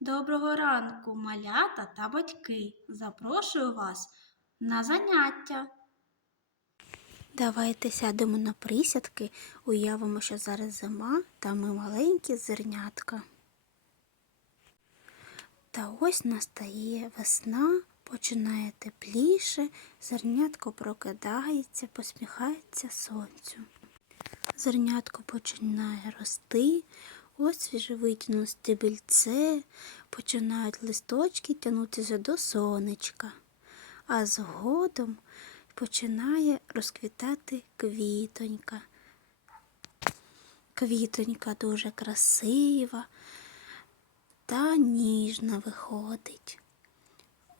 Доброго ранку, малята та батьки. Запрошую вас на заняття. Давайте сядемо на присядки, уявимо, що зараз зима та ми маленькі зернятка. Та ось настає весна, починає тепліше, зернятко прокидається, посміхається сонцю. Зернятко починає рости, ось свіжевитягнуло стебельце, починають листочки тягнутися до сонечка, а згодом починає розквітати квітонька. Квітонька дуже красива та ніжна виходить.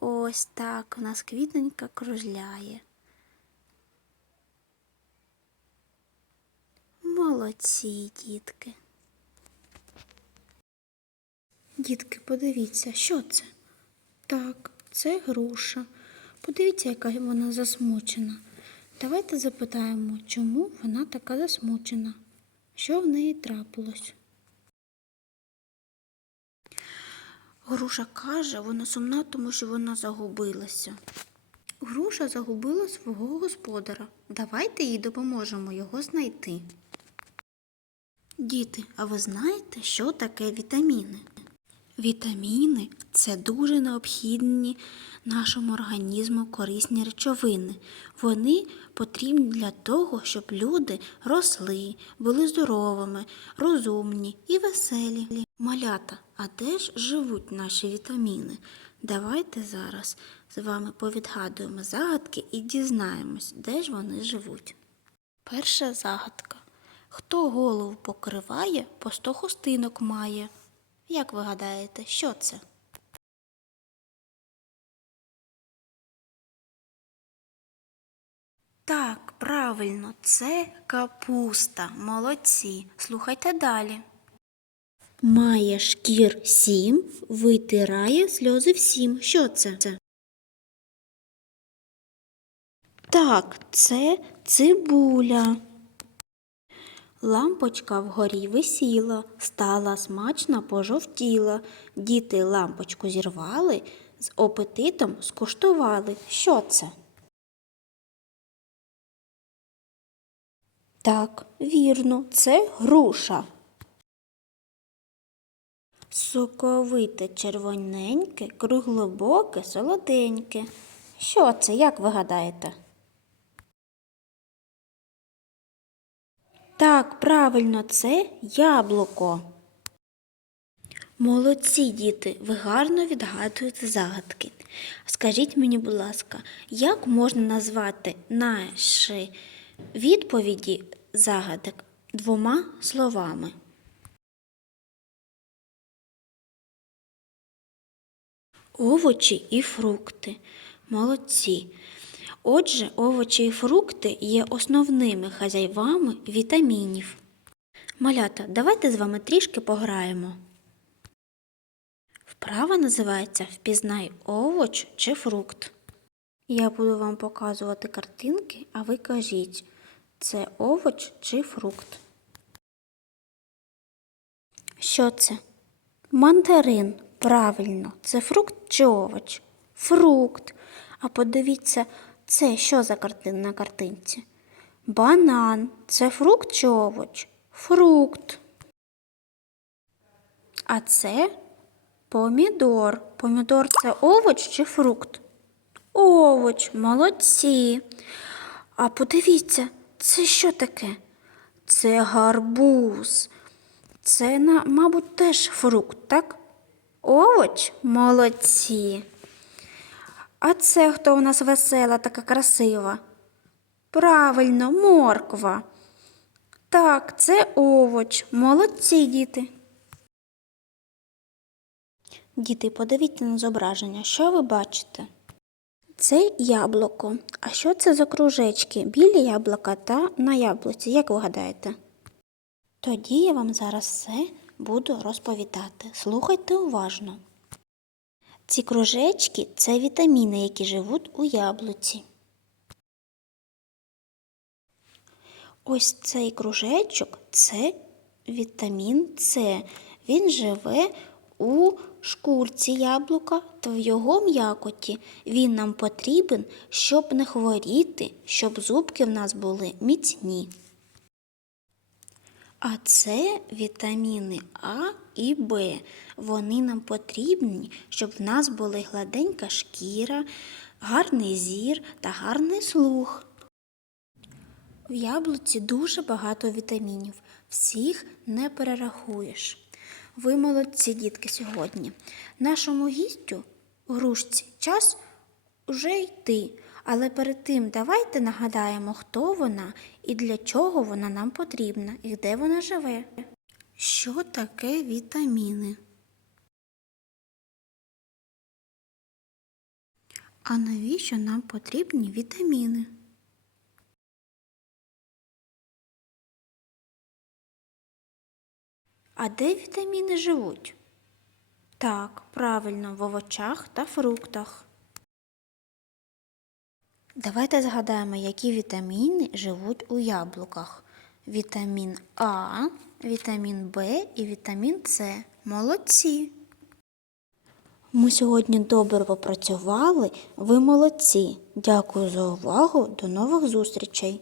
Ось так у нас квітонька кружляє. Молодці, дітки. Дітки, подивіться, що це? Так, це груша. Подивіться, яка вона засмучена. Давайте запитаємо, чому вона така засмучена. Що в неї трапилось? Груша каже, вона сумна, тому що вона загубилася. Груша загубила свого господара. Давайте їй допоможемо його знайти. Діти, а ви знаєте, що таке вітаміни? Вітаміни це дуже необхідні нашому організму корисні речовини. Вони потрібні для того, щоб люди росли, були здоровими, розумні і веселі. Малята, а де ж живуть наші вітаміни? Давайте зараз з вами повідгадуємо загадки і дізнаємось, де ж вони живуть. Перша загадка. Хто голову покриває, по сто хустинок має. Як ви гадаєте, що це? Так, правильно, це капуста. Молодці. Слухайте далі. Має шкір сім, витирає сльози всім. Що це? Так, це цибуля. Лампочка вгорі висіла, стала смачно пожовтіла. Діти лампочку зірвали, з апетитом скуштували. Що це? Так, вірно, це груша. Соковите червоненьке, круглобоке, солоденьке. Що це, як ви гадаєте? Так, правильно, це яблуко. Молодці діти, ви гарно відгадуєте загадки. Скажіть мені, будь ласка, як можна назвати наші відповіді загадок двома словами? Овочі і фрукти. Молодці. Отже, овочі і фрукти є основними хазяйвами вітамінів. Малята, давайте з вами трішки пограємо. Вправа називається Впізнай овоч чи фрукт. Я буду вам показувати картинки, а ви кажіть, це овоч чи фрукт. Що це? Мандарин. Правильно, це фрукт чи овоч? Фрукт. А подивіться, це що за картина на картинці? Банан. Це фрукт чи овоч? Фрукт. А це помідор. Помідор це овоч чи фрукт? Овоч, молодці. А подивіться, це що таке? Це гарбуз. Це, мабуть, теж фрукт, так? Овоч молодці. А це хто у нас весела, така красива? Правильно, морква. Так, це овоч. Молодці, діти. Діти, подивіться на зображення, що ви бачите? Це яблуко. А що це за кружечки? Білі яблука та на яблуці, як ви гадаєте? Тоді я вам зараз все буду розповідати. Слухайте уважно. Ці кружечки це вітаміни, які живуть у яблуці. Ось цей кружечок це вітамін С. Він живе у шкурці яблука та в його м'якоті. Він нам потрібен, щоб не хворіти, щоб зубки в нас були міцні. А це вітаміни А і Б. Вони нам потрібні, щоб в нас була гладенька шкіра, гарний зір та гарний слух. В яблуці дуже багато вітамінів, всіх не перерахуєш. Ви молодці, дітки, сьогодні. Нашому гістю грушці час уже йти. Але перед тим давайте нагадаємо, хто вона і для чого вона нам потрібна, і де вона живе. Що таке вітаміни? А навіщо нам потрібні вітаміни? А де вітаміни живуть? Так, правильно, в овочах та фруктах. Давайте згадаємо, які вітаміни живуть у яблуках. Вітамін А, вітамін Б і вітамін С. Молодці. Ми сьогодні добре попрацювали. Ви молодці. Дякую за увагу. До нових зустрічей.